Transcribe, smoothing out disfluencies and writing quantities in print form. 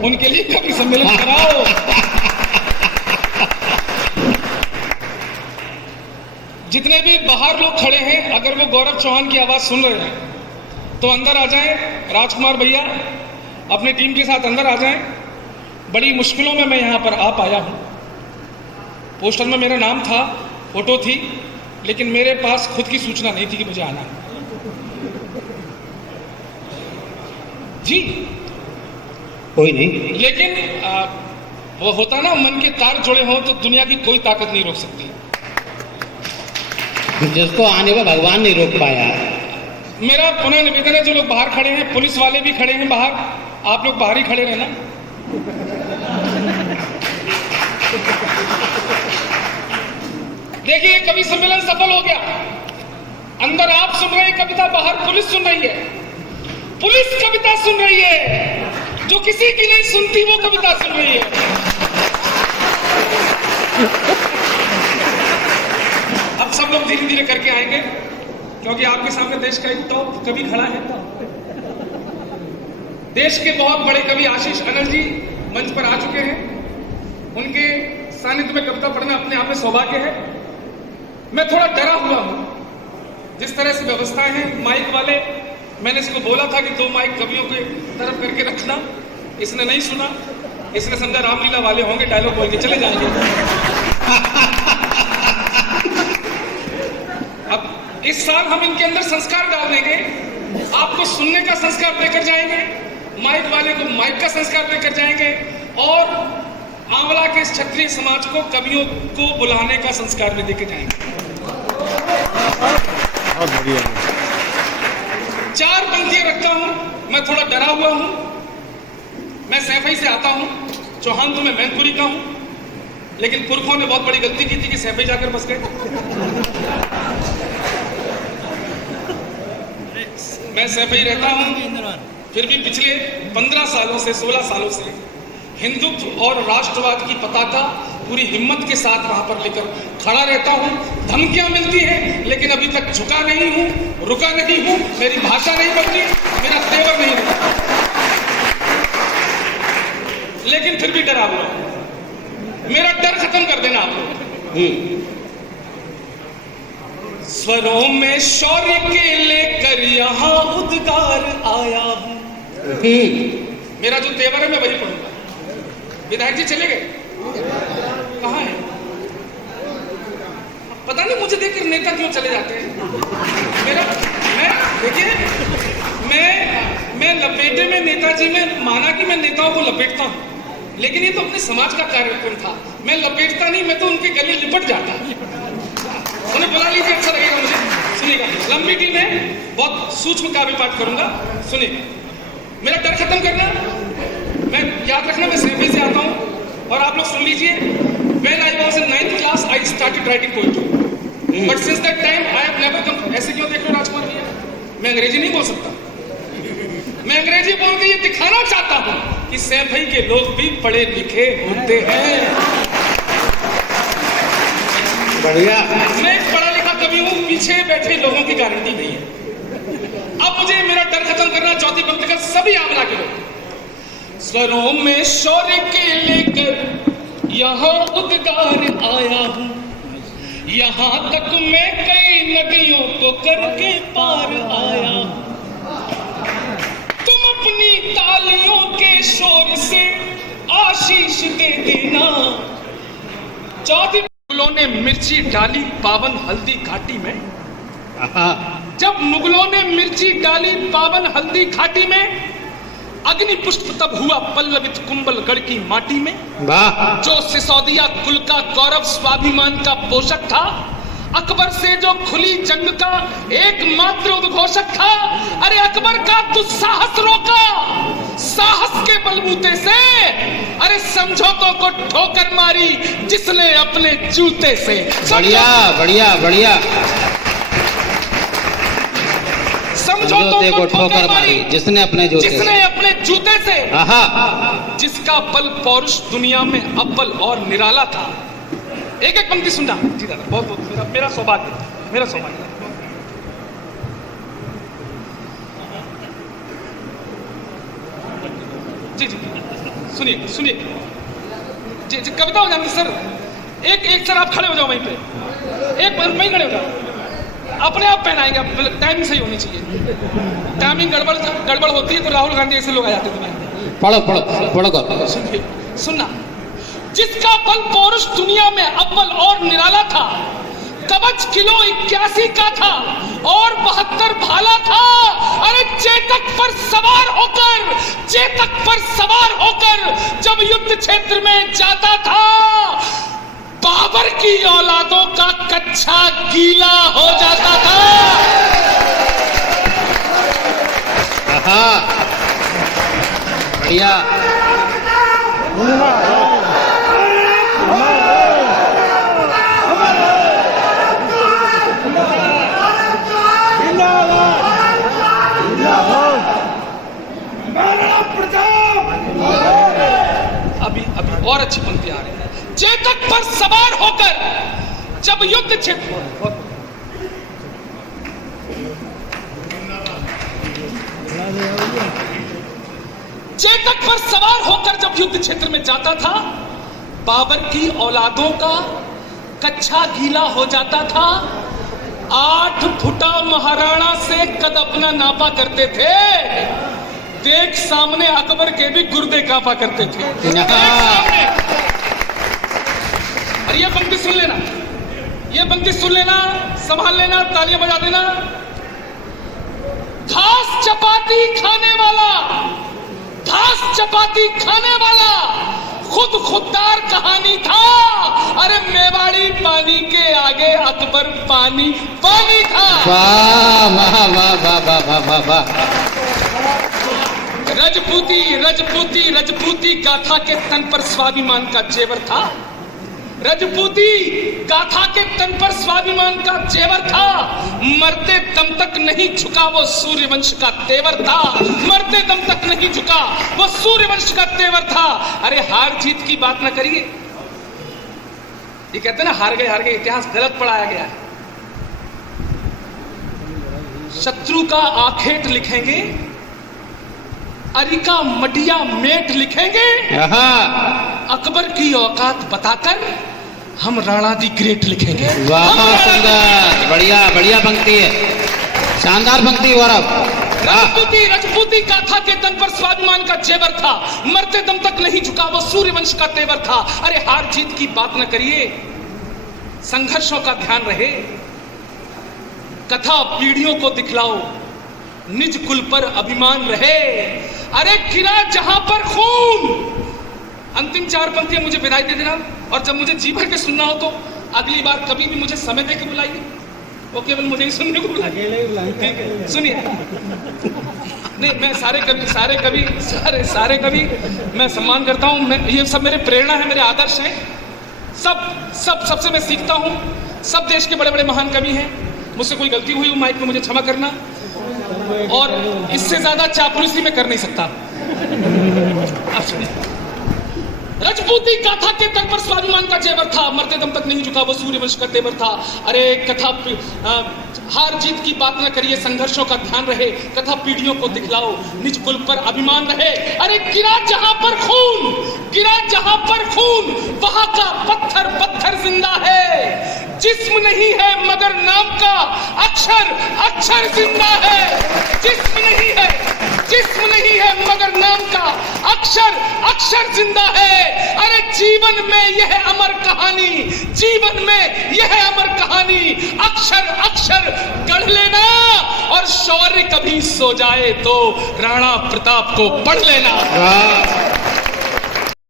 उनके लिए कवि सम्मेलन कराओ। जितने भी बाहर लोग खड़े हैं, अगर वो गौरव चौहान की आवाज सुन रहे हैं तो अंदर आ जाएं। राजकुमार भैया अपनी टीम के साथ अंदर आ जाएं। बड़ी मुश्किलों में मैं यहां पर आ पाया हूं। पोस्टर में मेरा नाम था, फोटो थी, लेकिन मेरे पास खुद की सूचना नहीं थी कि मुझे आना है। जी कोई नहीं, लेकिन वो होता ना, मन के तार जुड़े हों तो दुनिया की कोई ताकत नहीं रोक सकती। जिसको आने को भगवान नहीं रोक पाया। मेरा पुनः निवेदन है, जो लोग बाहर खड़े हैं, पुलिस वाले भी खड़े हैं बाहर, आप लोग बाहर ही खड़े रहना। देखिए, कवि सम्मेलन सफल हो गया। अंदर आप सुन रहे हैं कविता, बाहर पुलिस सुन रही है। पुलिस कविता सुन रही है, जो किसी की नहीं सुनती वो कविता सुन रही है। अब सब लोग धीरे धीरे करके आएंगे, क्योंकि आपके सामने देश का एक टॉप कवि खड़ा है। देश के बहुत बड़े कवि आशीष अनंत जी मंच पर आ चुके हैं। उनके सानिध्य में कविता पढ़ना अपने आप में सौभाग्य है। मैं थोड़ा डरा हुआ हूं, जिस तरह से व्यवस्थाएं हैं। माइक वाले, मैंने इसको बोला था कि 2 माइक कवियों के तरफ करके रखना, इसने नहीं सुना। इसने समझा रामलीला वाले होंगे, डायलॉग बोल के चले जाएंगे। अब इस साल हम इनके अंदर संस्कार डाल देंगे। आपको सुनने का संस्कार देकर जाएंगे, माइक वाले को माइक का संस्कार देकर जाएंगे, और आंवला के इस क्षत्रिय समाज को कवियों को बुलाने का संस्कार भी देकर जाएंगे। बहुत बढ़िया। 4 पंक्तियां रखता हूं। मैं थोड़ा डरा हुआ हूं। मैं सैफई से आता हूं, चौहान तो मैं मैनपुरी का हूं, लेकिन पुरखों ने बहुत बड़ी गलती की थी कि सैफई जाकर बस गए। मैं सैफई रहता हूं, फिर भी पिछले 15 सालों से, 16 सालों से हिंदुत्व और राष्ट्रवाद की पताका पूरी हिम्मत के साथ वहां पर लेकर खड़ा रहता हूं। धमकियां मिलती हैं, लेकिन अभी तक झुका नहीं हूं, रुका नहीं हूं। मेरी भाषा नहीं बदली, मेरा तेवर नहीं बदला, लेकिन फिर भी डरा हुआ हूं। मेरा डर खत्म कर देना आप लोग। स्वरों में शौर्य के लेकर यहां उद्गार आया हूं। मेरा जो तेवर है मैं वही पढ़ूंगा। विधायक जी चले गए, कहां है? पता नहीं, मुझे देखकर नेता क्यों चले जाते हैं। मैं लपेटे में नेताजी में माना कि मैं नेताओं को लपेटता हूं, लेकिन ये तो अपने समाज का कार्यक्रम था। मैं लपेटता नहीं, मैं तो उनके गले लिपट जाता। उन्हें बुला लीजिए, अच्छा लगेगा मुझे। सुनिएगा, लंबी टीम है, बहुत सूक्ष्म काव्य पाठ करूंगा, सुनिए। मेरा डर खत्म करना। मैं याद रखना, मैं सैफई से आता हूं, और आप लोग सुन लीजिए। When I was in 9th class, I started writing poetry. But since that time, I have never come. ऐसे क्यों देख रहे हो राजकुमार भैया? मैं अंग्रेजी नहीं बोल सकता। मैं अंग्रेजी बोल के ये दिखाना चाहता हूं कि सैफई के लोग भी पढ़े लिखे होते हैं। बढ़िया। मैं एक पढ़ा लिखा कवि हूं, पीछे बैठे लोगों की गारंटी नहीं है। अब मुझे मेरा डर खत्म करना। चौथी पंक्ति का सभी आंवला के लोग, स्वरों में शौर्य के लेकर यहां उद्गार आया हूं। यहां तक मैं कई नदियों को करके पार आया हूं। तुम अपनी तालियों के शोर से आशीष दे देना। चौथी, मुगलों ने मिर्ची डाली पावन हल्दी घाटी में। जब मुगलों ने मिर्ची डाली पावन हल्दी घाटी में, अग्नि पुष्प तब हुआ पल्लवित कुंभलगढ़ की माटी में। जो सिसोदिया कुल का गौरव स्वाभिमान का पोषक था, अकबर से जो खुली जंग का एकमात्र उद्घोषक था। अरे अकबर का दुस्साहस रोका साहस के बलबूते से। अरे समझौतों को ठोकर मारी जिसने अपने जूते से। बढ़िया बढ़िया बढ़िया। समझौतों को ठोकर मारी जिसने अपने जूते से। जिसका बल पौरुष दुनिया में अव्वल और निराला था। एक एक पंक्ति सुनना जी दादा, बहुत बहुत मेरा सौभाग्य, मेरा सौभाग्य। जी जी सुनिए सुनिए जी जी, कविता हो जाएंगी सर। एक सर आप खड़े हो जाओ वहीं पे, एक मिनट वहीं खड़े हो जाओ, अपने आप पहनाएंगे। टाइमिंग सही होनी चाहिए, टाइमिंग गड़बड़ होती है तो राहुल गांधी ऐसे लोग आ जाते हैं। पढ़ो पढ़ो पढ़ो कर। सुनिए सुनना, जिसका बल पौरुष दुनिया में अव्वल और निराला था, कवच किलो 81 का था और 72 भाला था। अरे चेतक पर सवार होकर जब युद्ध क्षेत्र में जाता था, बाबर की औलादों का कच्चा गीला हो जाता था। बढ़िया। अभी और अच्छी पंक्ति आ रही है। चेतक पर सवार होकर जब युद्ध क्षेत्र में जाता था, बाबर की औलादों का कच्चा गीला हो जाता था। 8 फुटा महाराणा से कद अपना नापा करते थे, देख सामने अकबर के भी गुर्दे कांपा करते थे। और ये पंक्ति सुन लेना, संभाल लेना, तालियां बजा देना। घास चपाती खाने वाला खुददार कहानी था। अरे मेवाड़ी पानी के आगे अकबर पानी था। वाह वाह वाह वाह वाह वाह वाह। रजपूती गाथा के तन पर स्वाभिमान का जेवर था। रजपूती गाथा के तन पर स्वाभिमान का जेवर था। मरते दम तक नहीं झुका वो सूर्यवंश का तेवर था। मरते दम तक नहीं झुका वो सूर्यवंश का तेवर था। अरे हार जीत की बात ना करिए। ये कहते ना हार गए, इतिहास गलत पढ़ाया गया है। शत्रु का आखेट लिखेंगे, अरिका मटिया मेट लिखेंगे। अकबर की औकात बताकर हम राणा दी ग्रेट लिखेंगे। वाह सुंदर, बढ़िया बढ़िया पंक्ति है, शानदार पंक्ति। रजपूती गाथा के तन पर स्वाभिमान का जेवर था। मरते दम तक नहीं झुका वो सूर्यवंश का तेवर था। अरे हार जीत की बात न करिए, संघर्षों का ध्यान रहे। कथा पीढ़ियों को दिखलाओ, निज कुल पर अभिमान रहे। अरे गिरा जहां पर खून। अंतिम 4 पंक्तियां मुझे विदाई दे देना, और जब मुझे जी भर के सुनना हो तो अगली बार कभी भी मुझे समय दे के बुलाइए। वो केवल मुझे ही सुनने को बुलाइए। सुनिए, नहीं मैं सारे कवि मैं सम्मान करता हूं। ये सब मेरे प्रेरणा है, मेरे आदर्श हैं। सबसे मैं सीखता हूं। सब देश के बड़े बड़े महान कवि हैं। मुझसे कोई गलती हुई माइक में मुझे क्षमा करना, और इससे ज्यादा चापलूसी मैं कर नहीं सकता। रजपूती गाथा के तन पर स्वाभिमान का जेवर था। मरते दम तक नहीं झुका वो सूर्यवंश का तेवर था। अरे कथा हार जीत की बात न करिए, संघर्षों का ध्यान रहे। कथा पीढ़ियों को दिखलाओ, निज कुल पर अभिमान रहे। अरे गिरा जहां पर खून वहां का पत्थर जिंदा है। जिस्म नहीं है मगर नाम का अक्षर जिंदा है। जिस्म नहीं है मगर नाम का अक्षर जिंदा है। अरे जीवन में यह अमर कहानी अक्षर गढ़ लेना, और शौर्य कभी सो जाए तो राणा प्रताप को पढ़ लेना।